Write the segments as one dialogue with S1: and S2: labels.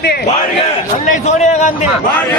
S1: காந்தி.
S2: வாழ்க.
S1: அன்னை சோனியா காந்தி.
S2: வாழ்க.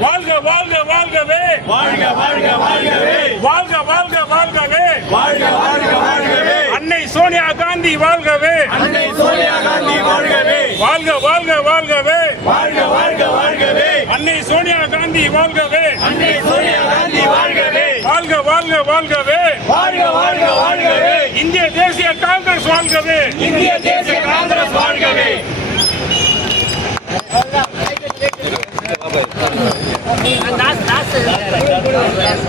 S3: வாழ்க வாழ்க வாழ்கவே.
S2: வாழ்க வாழ்க வாழ்கவே.
S3: வாழ்க வாழ்க வாழ்கவே.
S2: வாழ்க வாழ்க வாழ்கவே.
S3: அன்னை சோனியா காந்தி வாழ்கவே.
S2: அன்னை சோனியா காந்தி வாழ்கவே.
S3: வாழ்க வாழ்க வாழ்கவே.
S2: வாழ்க வாழ்க வாழ்கவே.
S3: அன்னை சோனியா காந்தி வாழ்கவே.
S2: அன்னை சோனியா காந்தி வாழ்கவே.
S3: வாழ்க வாழ்க வாழ்கவே.
S2: வாழ்க வாழ்க வாழ்கவே.
S3: இந்திய தேசிய காங்கிரஸ் வாழ்கவே.
S2: இந்திய தேசிய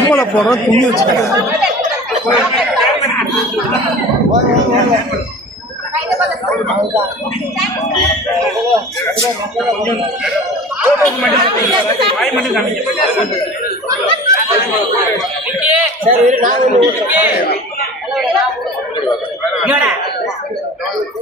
S4: மூளை போடுறோம் துணி வச்சுக்கிறேன்
S1: சரி நான் ஒண்ணு இங்கடா. போட்டோ ஏறுறா, நான் போய். சார்,